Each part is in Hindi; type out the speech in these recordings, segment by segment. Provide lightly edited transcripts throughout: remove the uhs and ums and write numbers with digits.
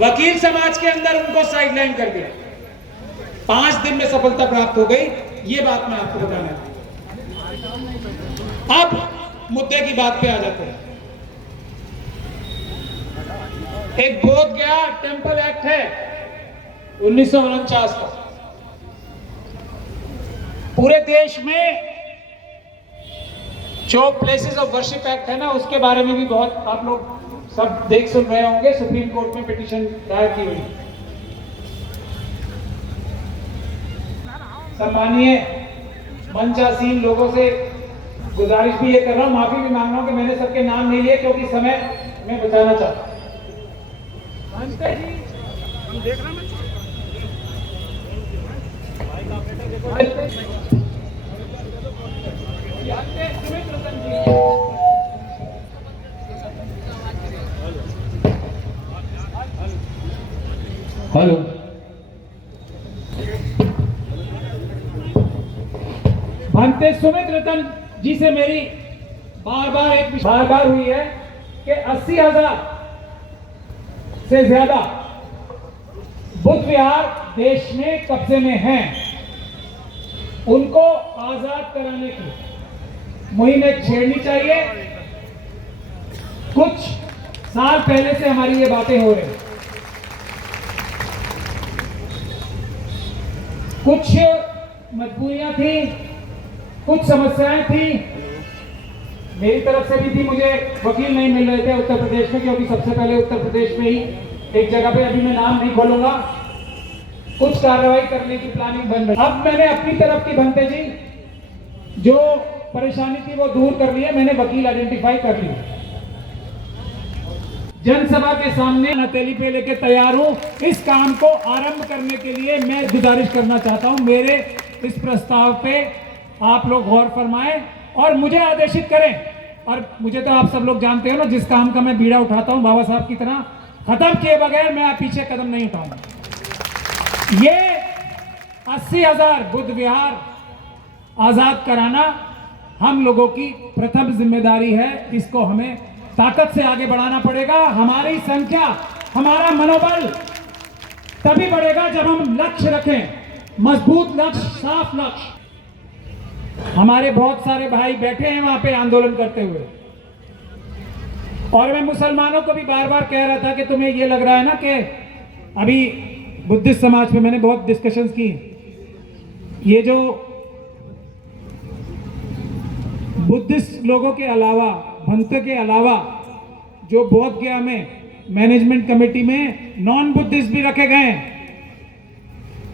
वकील समाज के अंदर उनको साइडलाइन कर दिया। 5 दिन में सफलता प्राप्त हो गई। ये बात मैं आपको बताना चाहता हूं। अब मुद्दे की बात पे आ जाते हैं। एक बोध गया टेंपल एक्ट है 1949 का। पूरे देश में जो प्लेसेस ऑफ वर्शिप एक्ट है ना, उसके बारे में भी बहुत आप लोग सब देख सुन रहे होंगे। सुप्रीम कोर्ट में पिटीशन दायर की हुई। सम्मानीय मंचासीन लोगों से गुजारिश भी ये कर रहा हूं, माफी भी मांग रहा हूं कि मैंने सबके नाम नहीं लिए, क्योंकि समय में बचाना चाहता हूं। हेलो, भंते सुमित रतन जी से मेरी बार बार हुई है कि 80,000 से ज्यादा बुद्ध विहार देश में कब्जे में हैं। उनको आजाद कराने की मुहिम छेड़नी चाहिए। कुछ साल पहले से हमारी ये बातें हो रही। कुछ मजबूरियां थी, कुछ समस्याएं थी, मेरी तरफ से भी थी। मुझे वकील नहीं मिल रहे थे उत्तर प्रदेश में, क्योंकि सबसे पहले उत्तर प्रदेश में ही एक जगह पे, अभी मैं नाम नहीं खोलूंगा, कुछ कार्रवाई करने की प्लानिंग बन रही। अब मैंने अपनी तरफ की भंते जी जो परेशानी थी वो दूर कर ली है। मैंने वकील आइडेंटिफाई कर ली। जनसभा के सामने हथेली पे लेके तैयार हूं। इस काम को आरंभ करने के लिए मैं गुजारिश करना चाहता हूं, मेरे इस प्रस्ताव पे आप लोग गौर फरमाएं और मुझे आदेशित करें। और मुझे तो आप सब लोग जानते हो ना, जिस काम का मैं बीड़ा उठाता हूं बाबा साहब की तरह, खत्म किए बगैर मैं पीछे कदम नहीं उठाऊंगा। ये 80,000 बुद्ध विहार आजाद कराना हम लोगों की प्रथम जिम्मेदारी है। इसको हमें ताकत से आगे बढ़ाना पड़ेगा। हमारी संख्या, हमारा मनोबल तभी बढ़ेगा जब हम लक्ष्य रखें, मजबूत लक्ष्य, साफ लक्ष्य। हमारे बहुत सारे भाई बैठे हैं वहां पे आंदोलन करते हुए, और मैं मुसलमानों को भी बार बार कह रहा था कि तुम्हें ये लग रहा है ना कि अभी बुद्धिस्ट समाज में मैंने बहुत डिस्कशंस की, ये जो बुद्धिस्ट लोगों के अलावा, भंत के अलावा, जो बोध गया में मैनेजमेंट कमेटी में नॉन बुद्धिस्ट भी रखे गए हैं,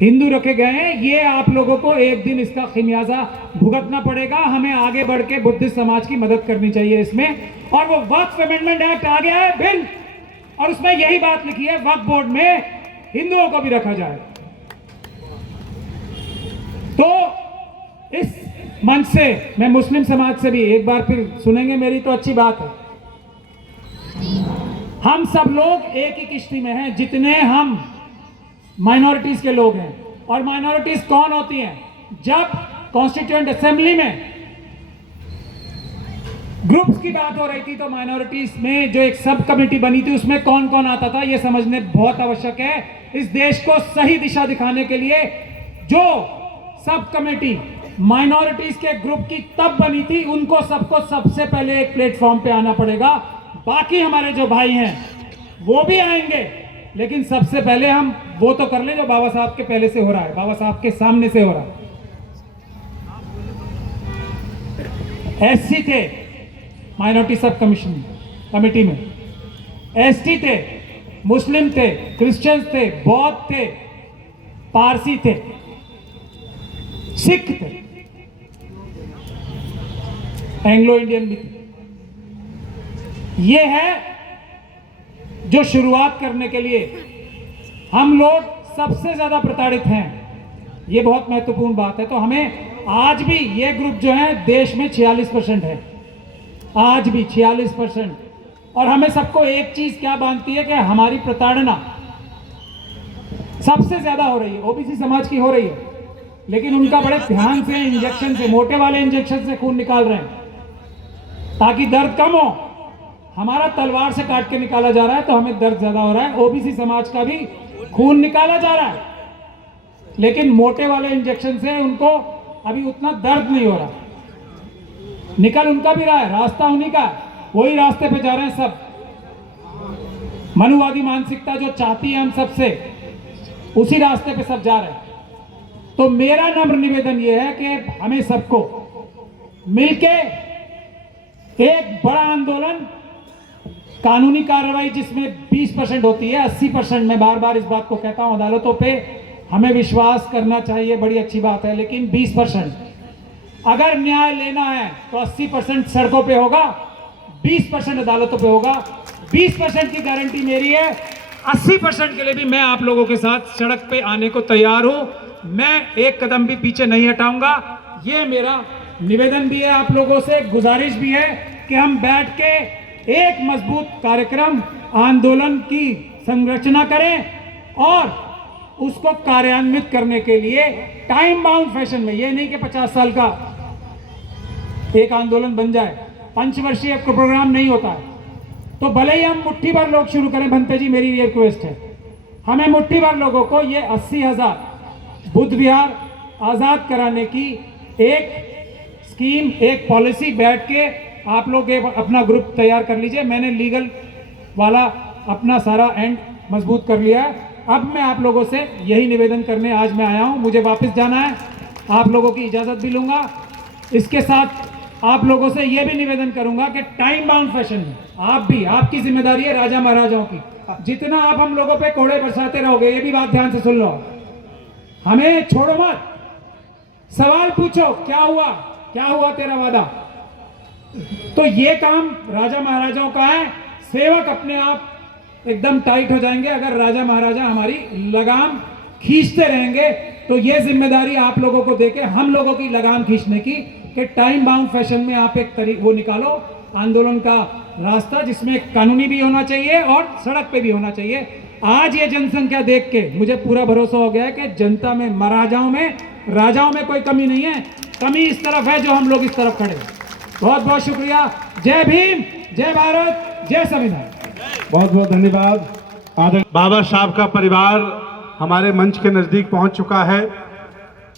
हिंदू रखे गए हैं, ये आप लोगों को एक दिन इसका खमियाजा भुगतना पड़ेगा। हमें आगे बढ़ के बुद्धिस्ट समाज की मदद करनी चाहिए इसमें। और वो वक्फ अमेंडमेंट एक्ट आ गया है बिल, और उसमें यही बात लिखी है, वक्फ बोर्ड में हिंदुओं को भी रखा जाए। तो इस मंच से मैं मुस्लिम समाज से भी एक बार फिर सुनेंगे मेरी, तो अच्छी बात है। हम सब लोग एक ही किश्ती में हैं, जितने हम माइनॉरिटीज के लोग हैं। और माइनॉरिटीज कौन होती हैं? जब कॉन्स्टिट्यूएंट असेंबली में ग्रुप्स की बात हो रही थी, तो माइनॉरिटीज में जो एक सब कमेटी बनी थी, उसमें कौन कौन आता था, यह समझने बहुत आवश्यक है। इस देश को सही दिशा दिखाने के लिए जो सब कमेटी माइनॉरिटीज के ग्रुप की तब बनी थी, उनको सबको सबसे पहले एक प्लेटफॉर्म पे आना पड़ेगा। बाकी हमारे जो भाई हैं वो भी आएंगे, लेकिन सबसे पहले हम वो तो कर लें जो बाबा साहब के पहले से हो रहा है, बाबा साहब के सामने से हो रहा है। एससी थे माइनॉरिटी सब कमेटी में, एसटी थे, मुस्लिम थे, क्रिश्चियंस थे, बौद्ध थे, पारसी थे, सिख थे, एंग्लो इंडियन भी थे। ये है जो शुरुआत करने के लिए हम लोग सबसे ज्यादा प्रताड़ित हैं। ये बहुत महत्वपूर्ण बात है। तो हमें आज भी ये ग्रुप जो है देश में 46% है, आज भी 46%। और हमें सबको एक चीज क्या बांधती है कि हमारी प्रताड़ना सबसे ज्यादा हो रही है, ओबीसी समाज की हो रही है, लेकिन उनका बड़े ध्यान से इंजेक्शन से, मोटे वाले इंजेक्शन से खून निकाल रहे हैं ताकि दर्द कम हो। हमारा तलवार से काट के निकाला जा रहा है तो हमें दर्द ज्यादा हो रहा है। ओबीसी समाज का भी खून निकाला जा रहा है, लेकिन मोटे वाले इंजेक्शन से उनको अभी उतना दर्द नहीं हो रहा। निकल उनका भी रहा है, रास्ता उन्हीं का, वही रास्ते पे जा रहे हैं सब। मनुवादी मानसिकता जो चाहती है हम सबसे, उसी रास्ते पे सब जा रहे हैं। तो मेरा नम्र निवेदन यह है कि हमें सबको मिलके एक बड़ा आंदोलन, कानूनी कार्रवाई जिसमें 20% होती है, 80% मैं बार बार इस बात को कहता हूं, अदालतों पे हमें विश्वास करना चाहिए, बड़ी अच्छी बात है, लेकिन 20% अगर न्याय लेना है तो 80% सड़कों पे होगा, 20% अदालतों पे होगा। 20% की गारंटी मेरी है, 80% के लिए भी मैं आप लोगों के साथ सड़क पे आने को तैयार हूं। मैं एक कदम भी पीछे नहीं हटाऊंगा। ये मेरा निवेदन भी है आप लोगों से, गुजारिश भी है कि हम बैठ के एक मजबूत कार्यक्रम, आंदोलन की संरचना करें और उसको कार्यान्वित करने के लिए टाइम बाउंड फैशन में, ये नहीं कि 50 साल का एक आंदोलन बन जाए, पंचवर्षीय प्रोग्राम नहीं होता है। तो भले ही हम मुट्ठी भर लोग शुरू करें, भंते जी मेरी रिक्वेस्ट है, हमें मुट्ठी भर लोगों को ये 80,000 बुद्ध विहार आजाद कराने की एक स्कीम, एक पॉलिसी बैठ के आप लोग अपना ग्रुप तैयार कर लीजिए। मैंने लीगल वाला अपना सारा एंड मजबूत कर लिया है। अब मैं आप लोगों से यही निवेदन करने आज मैं आया हूं। मुझे वापस जाना है, आप लोगों की इजाज़त भी लूंगा। इसके साथ आप लोगों से यह भी निवेदन करूंगा कि टाइम बाउंड फैशन में आप भी, आपकी जिम्मेदारी है राजा महाराजाओं की, जितना आप हम लोगों पे कोड़े बरसाते रहोगे, ये भी बात ध्यान से सुन लो, हमें छोड़ो मत, सवाल पूछो, क्या हुआ तेरा वादा। तो ये काम राजा महाराजाओं का है। सेवक अपने आप एकदम टाइट हो जाएंगे अगर राजा महाराजा हमारी लगाम खींचते रहेंगे। तो ये जिम्मेदारी आप लोगों को देके हम लोगों की लगाम खींचने की, कि टाइम बाउंड फैशन में आप एक वो निकालो आंदोलन का रास्ता, जिसमें कानूनी भी होना चाहिए और सड़क पे भी होना चाहिए। आज ये जनसंख्या देख के मुझे पूरा भरोसा हो गया है कि जनता में, महाराजाओं में, राजाओं में कोई कमी नहीं है, कमी इस तरफ है जो हम लोग इस तरफ खड़े हैं। बहुत बहुत शुक्रिया। जय भीम, जय भारत, जय संविधान। बहुत बहुत धन्यवाद। बाबा साहब का परिवार हमारे मंच के नज़दीक पहुंच चुका है।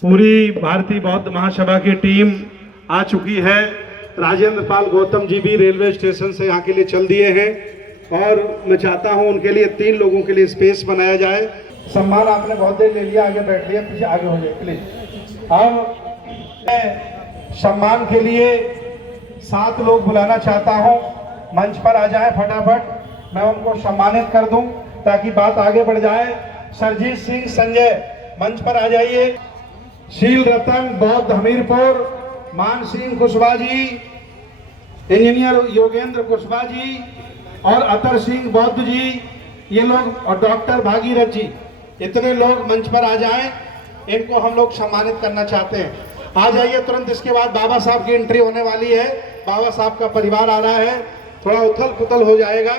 पूरी भारतीय बौद्ध महासभा की टीम आ चुकी है। राजेंद्र पाल गौतम जी भी रेलवे स्टेशन से यहाँ के लिए चल दिए हैं और मैं चाहता हूँ उनके लिए 3 लोगों के लिए स्पेस बनाया जाए। सम्मान आपने बहुत देर ले लिया, आगे बैठ लिया, पीछे आगे हो जाए प्लीज। अब मैं सम्मान के लिए 7 लोग बुलाना चाहता हूँ, मंच पर आ जाए फटाफट, मैं उनको सम्मानित कर दूं ताकि बात आगे बढ़ जाए। सरजीत सिंह संजय मंच पर आ जाइए। शील रतन बौद्ध हमीरपुर, मान सिंह कुशवाहा जी, इंजीनियर योगेंद्र कुशवाहा जी और अतर सिंह बौद्ध जी, ये लोग, और डॉक्टर भागीरथ जी, इतने लोग मंच पर आ जाएं। इनको हम लोग सम्मानित करना चाहते हैं, आ जाइए तुरंत। इसके बाद बाबा साहब की एंट्री होने वाली है। बाबा साहब का परिवार आ रहा है, थोड़ा उथल पुथल हो जाएगा।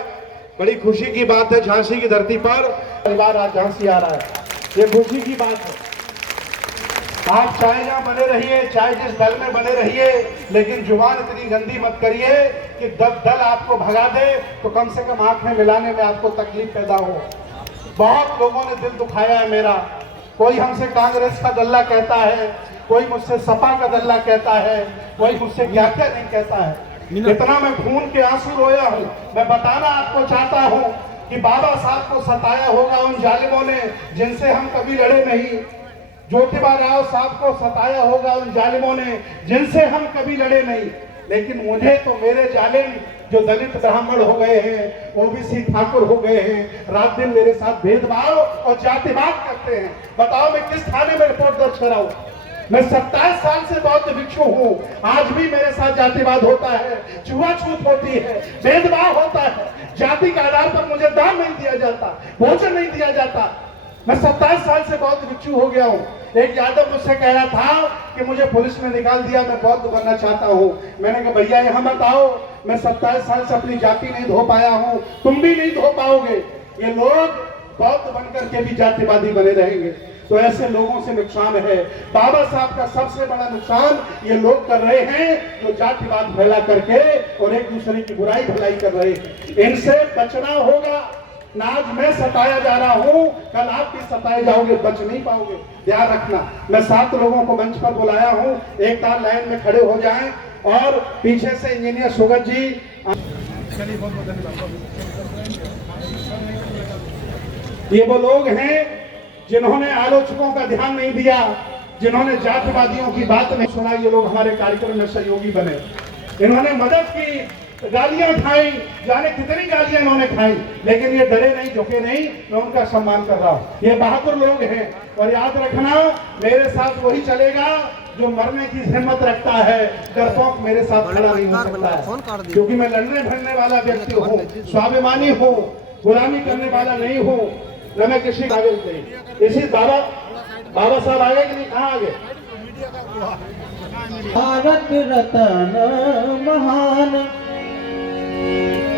बड़ी खुशी की बात है, झांसी की धरती पर परिवार आज झांसी आ रहा है, ये खुशी की बात है। आप चाहे जहाँ बने रहिए, चाहे जिस दल में बने रहिए, लेकिन जुबान इतनी गंदी मत करिए कि दल आपको भगा दे तो कम से कम आंख में मिलाने में आपको तकलीफ पैदा हो। बहुत लोगों ने दिल दुखाया है मेरा। कोई हमसे कांग्रेस का दल्ला कहता है, कोई मुझसे सपा का दल्ला कहता है, कोई मुझसे क्या क्या नहीं कहता है। इतना मैं खून के आंसू रोया हूँ। मैं बताना आपको चाहता हूँ कि बाबा साहब को सताया होगा उन जालिमों ने जिनसे हम कभी लड़े नहीं। ज्योतिबा राव साहब को सताया होगा उन जालिमों ने जिनसे हम कभी लड़े नहीं। लेकिन मुझे तो मेरे जालिम जो दलित ब्राह्मण हो गए हैं, ओबीसी ठाकुर हो गए हैं, रात दिन मेरे साथ भेदभाव और जातिवाद करते हैं। बताओ मैं किस थाने में रिपोर्ट दर्ज कराऊं? मैं 27 साल से बौद्ध भिक्षु हूँ, आज भी मेरे साथ जातिवाद होता है, छुआछूत होती है, भेदभाव होता है, जाति के आधार पर मुझे दान नहीं दिया जाता, भोजन नहीं दिया जाता। मैं 27 साल से बौद्ध भिक्षु हो गया हूँ। एक यादव मुझसे कह रहा था कि मुझे पुलिस ने निकाल दिया, मैं बौद्ध बनना चाहता हूँ। मैंने कहा भैया यहाँ मत आओ, मैं 27 साल से अपनी जाति नहीं धो पाया हूँ, तुम भी नहीं धो पाओगे। ये लोग बौद्ध बनकर के भी जातिवादी बने रहेंगे। तो ऐसे लोगों से नुकसान है। बाबा साहब का सबसे बड़ा नुकसान ये लोग कर रहे हैं जो जातिवाद फैला करके और एक दूसरे की बुराई भलाई कर रहे हैं। इनसे बचना होगा। ना आज मैं सताया जा रहा हूं, कल आप भी सताए जाओगे, बच नहीं पाओगे, ध्यान रखना। मैं 7 लोगों को मंच पर बुलाया हूं, एक तार लाइन में खड़े हो जाएं और पीछे से इंजीनियर सुगत जी। ये वो लोग हैं जिन्होंने आलोचकों का ध्यान नहीं दिया, जिन्होंने जातिवादियों की बात नहीं सुना। ये लोग हमारे कार्यक्रम में सहयोगी बने, इन्होंने मदद की, गालियां खाई, जाने कितनी गालियां इन्होंने खाई, लेकिन ये डरे नहीं, झुके नहीं। मैं उनका सम्मान कर रहा हूं। ये बहादुर लोग हैं। और याद रखना, मेरे साथ वही चलेगा जो मरने की हिम्मत रखता है। डरपोक मेरे साथ खड़ा नहीं हो सकता है, क्योंकि मैं लड़ने भिड़ने वाला व्यक्ति हूँ, स्वाभिमानी हूँ, गुलामी करने वाला नहीं हूँ, न मैं किसी काबिल नहीं। इसी बाबा साहब आगे कि नहीं, कहाँ आगे? भारत रत्न महान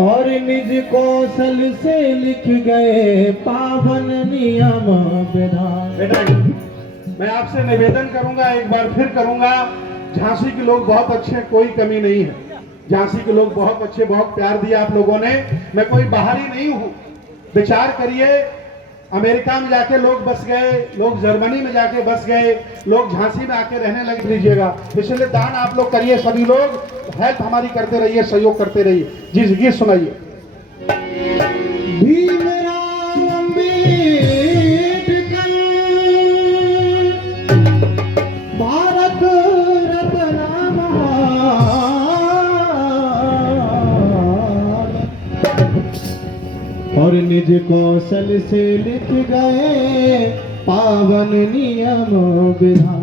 और निज कौशल से लिख गए पावन नियम विधान। बेटा, मैं आपसे निवेदन करूंगा, एक बार फिर करूंगा, झांसी के लोग बहुत अच्छे, कोई कमी नहीं है। झांसी के लोग बहुत अच्छे, बहुत प्यार दिया आप लोगों ने। मैं कोई बाहरी नहीं हूं। विचार करिए, अमेरिका में जाके लोग बस गए, लोग जर्मनी में जाके बस गए, लोग झांसी में आके रहने लग लीजिएगा। इसलिए दान आप लोग करिए, सभी लोग हेल्प हमारी करते रहिए, सहयोग करते रहिए। जी गीत सुनाइए। भीमराव अम्बेडकर भारत रत्न महान और निज कौशल से लिख गए पावन नियम विधान।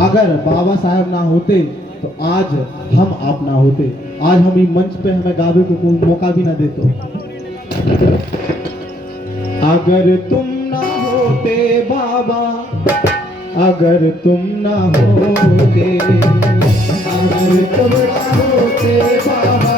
अगर बाबा साहब ना होते तो आज हम आप ना होते, आज हम ही मंच पे हमें गावे को कोई मौका भी ना देते। अगर तुम ना होते बाबा, अगर तुम ना होते, अगर तुम ना होते बाबा,